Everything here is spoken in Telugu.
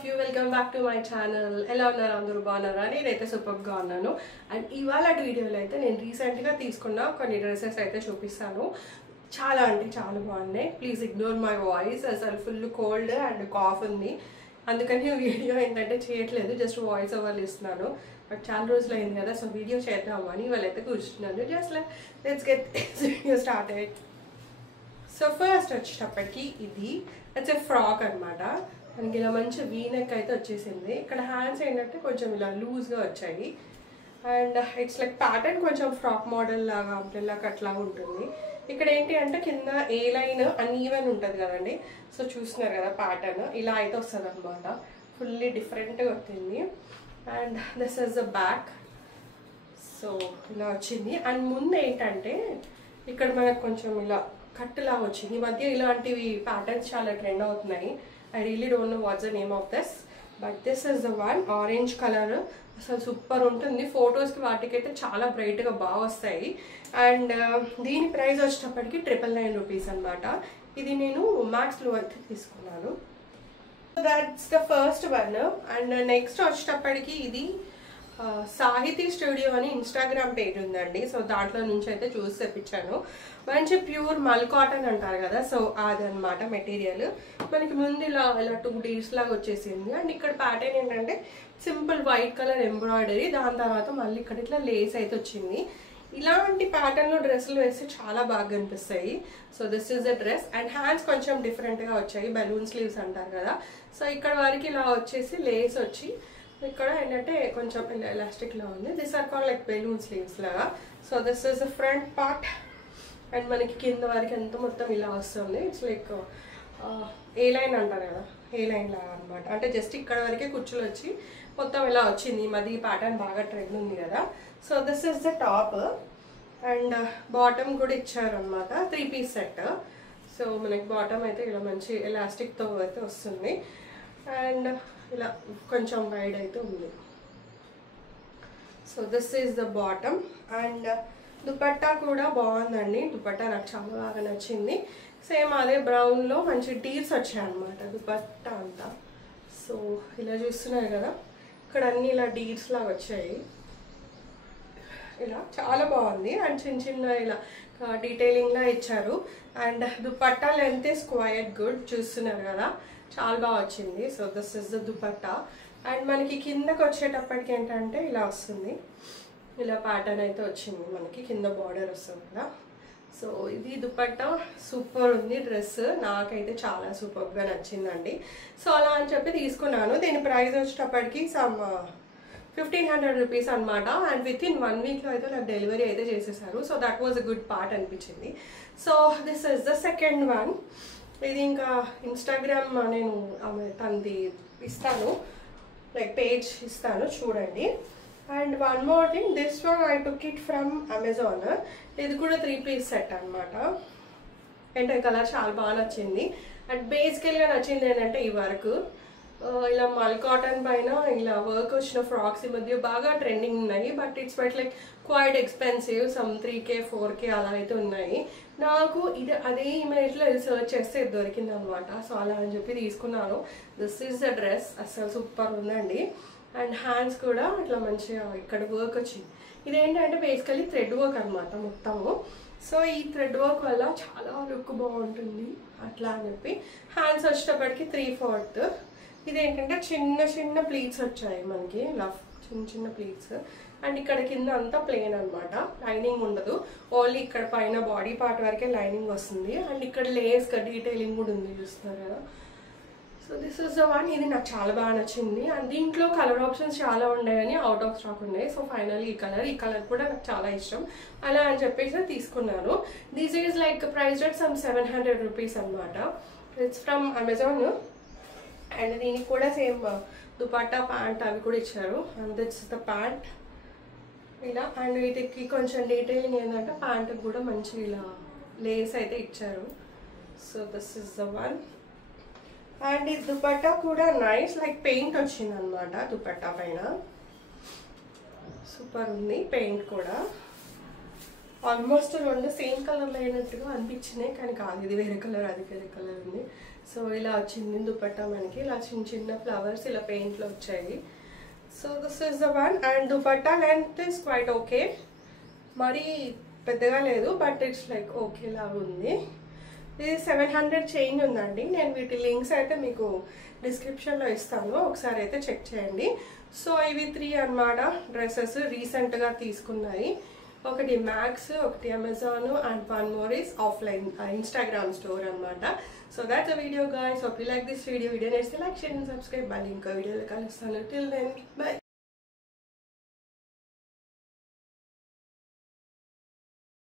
of you, welcome back to my channel. ఎలా ఉన్నారు అందరూ బాగున్నారా? నేనైతే సూపర్ గా ఉన్నాను. అండ్ ఇవాళ వీడియోలో అయితే నేను రీసెంట్ గా తీసుకున్న కొన్ని డ్రెస్సెస్ అయితే చూపిస్తాను. చాలా అంటే చాలా బాగున్నాయి. ప్లీజ్ ఇగ్నోర్ మై వాయిస్, అసలు ఫుల్ కోల్డ్ అండ్ కాఫ్ ఉంది, అందుకని వీడియో ఏంటంటే చేయట్లేదు, జస్ట్ వాయిస్ ఓవర్లు ఇస్తున్నాను. బట్ చాలా రోజులు అయింది కదా, సో వీడియో చేద్దామని ఇవాళైతే కూర్చున్నాను. Just let's get video started. So first వచ్చేటప్పటికి ఇది ఇట్స్ ఎ ఫ్రాక్ అనమాట. మనకి ఇలా మంచి వీనెక్ అయితే వచ్చేసింది. ఇక్కడ హ్యాండ్స్ ఏంటంటే కొంచెం ఇలా లూజ్గా వచ్చాయి. అండ్ ఇట్స్ లైక్ ప్యాటర్న్ కొంచెం ఫ్రాక్ మోడల్ లాగా అంబ్రెల్లా అట్లా ఉంటుంది. ఇక్కడ ఏంటి అంటే కింద ఏ లైన్ అన్ఈవెన్ ఉంటుంది కదండి, సో చూస్తున్నారు కదా ప్యాటర్న్ ఇలా అయితే వస్తుంది అనమాట. ఫుల్లీ డిఫరెంట్గా వచ్చింది. And this is the back. So ఇలా వచ్చింది. అండ్ ముందు ఏంటంటే ఇక్కడ మనకు కొంచెం ఇలా కట్టులా వచ్చింది. ఈ మధ్య ఇలాంటివి ప్యాటర్న్స్ చాలా ట్రెండ్ అవుతున్నాయి. I really don't know what's the name of this, but this is the one. Orange colour అసలు సూపర్ ఉంటుంది. ఫొటోస్కి వాటికైతే చాలా బ్రైట్గా బాగా వస్తాయి. అండ్ దీని ప్రైస్ వచ్చేటప్పటికి 999 రూపీస్ అనమాట. ఇది నేను మ్యాక్స్లో అయితే తీసుకున్నాను. That's the first one. And next వచ్చేటప్పటికి ఇది సాహితీ స్టూడియో అని ఇన్స్టాగ్రామ్ పేజ్ ఉందండి, సో దాంట్లో నుంచి అయితే చూసి తెప్పించాను. మంచి ప్యూర్ మల్ కాటన్ అంటారు కదా, సో అదనమాట మెటీరియల్. మనకి ముందు ఇలా 2 డీస్ లాగా వచ్చేసింది. అండ్ ఇక్కడ ప్యాటర్న్ ఏంటంటే సింపుల్ వైట్ కలర్ ఎంబ్రాయిడరీ, దాని తర్వాత మళ్ళీ ఇక్కడ ఇట్లా లేస్ అయితే వచ్చింది. ఇలాంటి ప్యాటర్న్లో డ్రెస్సులు వేస్తే చాలా బాగా కనిపిస్తాయి. So this is the dress. And hands కొంచెం డిఫరెంట్గా వచ్చాయి, బెలూన్ స్లీవ్స్ అంటారు కదా, సో ఇక్కడ వరకు ఇలా వచ్చేసి లేస్ వచ్చి ఇక్కడ ఏంటంటే కొంచెం ఎలాస్టిక్ లా ఉంది. This are call like balloon sleeves లాగా. So this is the front part. And మనకి కింద వరకు ఎంత మొత్తం ఇలా వస్తుంది. ఇట్స్ లైక్ ఏ లైన్ అంటారు కదా, ఏ లైన్ లాగా అనమాట. అంటే జస్ట్ ఇక్కడ వరకే కుచ్చులు వచ్చి మొత్తం ఇలా వచ్చింది. ఈ ప్యాటర్న్ బాగా ట్రెండ్ ఉంది కదా. So this is the top. And bottom కూడా ఇచ్చారు అనమాట, 3 పీస్ సెట్. సో మనకి బాటమ్ అయితే ఇలా మంచి ఎలాస్టిక్తో అయితే వస్తుంది. అండ్ ఇలా కొంచెం వైడ్ అయితే ఉంది. So this is the bottom. And dupatta కూడా బాగుందండి. దుపట్టా నాకు చాలా బాగా నచ్చింది. సేమ్ అదే బ్రౌన్లో మంచి డీల్స్ వచ్చాయి అనమాట దుపట్టా అంతా. సో ఇలా చూస్తున్నారు కదా, ఇక్కడ అన్ని ఇలా డీల్స్ లాగా వచ్చాయి. ఇలా చాలా బాగుంది. అండ్ చిన్న చిన్న ఇలా డీటెయిలింగ్లా ఇచ్చారు. And dupatta length is quite good, చూస్తున్నారు కదా, చాలా బాగా వచ్చింది. So this is the dupatta. And మనకి కిందకి వచ్చేటప్పటికి ఏంటంటే ఇలా వస్తుంది, ఇలా ప్యాటర్న్ అయితే వచ్చింది. మనకి కింద బార్డర్ వస్తుంది కదా. సో ఇది దుపట్టా సూపర్ ఉంది. డ్రెస్ నాకైతే చాలా సూపర్గా నచ్చిందండి. సో అలా అని చెప్పి తీసుకున్నాను. దీని ప్రైస్ వచ్చేటప్పటికి సమ్ 1500 రూపీస్ అనమాట. అండ్ విత్ ఇన్ 1 వీక్లో అయితే నాకు డెలివరీ అయితే చేసేసారు. So that was a good part అనిపించింది. So this is the second one. ఇది ఇంకా ఇన్స్టాగ్రామ్ నేను తనది ఇస్తాను, లైక్ పేజ్ ఇస్తాను, చూడండి. And one more thing, this one I took it from Amazon. ఇది కూడా 3 పీస్ సెట్ అనమాట. అంటే కలర్ చాలా బాగా నచ్చింది. అండ్ బేసికల్గా నచ్చింది ఏంటంటే ఈ వర్క్. ఇలా మల్ కాటన్ పైన ఇలా వర్క్ వచ్చిన ఫ్రాక్స్ ఈ మధ్య బాగా ట్రెండింగ్ ఉన్నాయి. But it's but like quite expensive, some 3K 4K అలా అయితే ఉన్నాయి. నాకు ఇది అదే ఇమేజ్లో ఇది సర్చ్ చేస్తే ఇది దొరికింది అనమాట. సో అలా అని చెప్పి తీసుకున్నాను. దిస్ ఈజ్ ద డ్రెస్, అసలు సూపర్ ఉందండి. అండ్ హ్యాండ్స్ కూడా ఇట్లా మంచిగా ఇక్కడ వర్క్ వచ్చింది. ఇదేంటంటే బేసికలీ థ్రెడ్ వర్క్ అనమాట మొత్తము. సో ఈ థ్రెడ్ వర్క్ వల్ల చాలా లుక్ బాగుంటుంది అట్లా అని చెప్పి. హ్యాండ్స్ వచ్చేటప్పటికి 3/4. ఇదేంటంటే చిన్న చిన్న ప్లీట్స్ వచ్చాయి మనకి, ఇలా చిన్న చిన్న ప్లీట్స్. అండ్ ఇక్కడ కింద అంతా ప్లెయిన్ అనమాట, లైనింగ్ ఉండదు. ఓన్లీ ఇక్కడ పైన బాడీ పార్ట్ వరకే లైనింగ్ వస్తుంది. అండ్ ఇక్కడ లేస్ డీటెయిలింగ్ కూడా ఉంది, చూస్తున్నారు కదా. So this is the one. ఇది నాకు చాలా బాగా నచ్చింది. అండ్ దీంట్లో కలర్ ఆప్షన్స్ చాలా ఉన్నాయని అవుట్ ఆఫ్ స్టాక్ ఉన్నాయి. సో ఫైనల్లీ ఈ కలర్ కూడా నాకు చాలా ఇష్టం. అలా అని చెప్పేసి తీసుకున్నాను. This is like price at some 700 rupees అనమాట. It's from Amazon. అండ్ దీనికి కూడా సేమ్ దుపట్టా ప్యాంట్ అవి కూడా ఇచ్చారు. అండ్ దిట్స్ ద ప్యాంట్ ఇలా. అండ్ వీటికి కొంచెం డీటెయిలింగ్ ఏంటంటే ప్యాంట్కి కూడా మంచి ఇలా లేస్ అయితే ఇచ్చారు. So this is the one. And ఈ దుపట్టా కూడా నైస్, లైక్ పెయింట్ వచ్చింది అనమాట దుపట్టా పైన. సూపర్ ఉంది పెయింట్ కూడా. ఆల్మోస్ట్ 2 సేమ్ కలర్లో అయినట్టుగా అనిపించినాయి, కానీ కాదు, ఇది వేరే కలర్ అది వేరే కలర్ ఉంది. సో ఇలా వచ్చింది దుపట్టా మనకి, ఇలా చిన్న చిన్న ఫ్లవర్స్ ఇలా పెయింట్లో వచ్చాయి. So this is the one. And dupatta length is quite okay, మరీ పెద్దగా లేదు, బట్ ఇట్స్ లైక్ ఓకే లాగా ఉంది. ఇది 700 చేంజ్ ఉందండి. నేను వీటి లింక్స్ అయితే మీకు డిస్క్రిప్షన్లో ఇస్తాను, ఒకసారి అయితే చెక్ చేయండి. సో ఇవి 3 అన్నమాట డ్రెస్సెస్ రీసెంట్గా తీసుకున్నాయి. ఒకటి మ్యాక్స్, ఒకటి Amazon, and one more is offline Instagram store అనమాట. So that's a video guys. Hope you like this video. Video నచ్చితే లైక్, షేర్ అండ్ సబ్స్క్రైబ్. మళ్ళీ ఇంకో వీడియోలో కలుస్తాను. Till then by.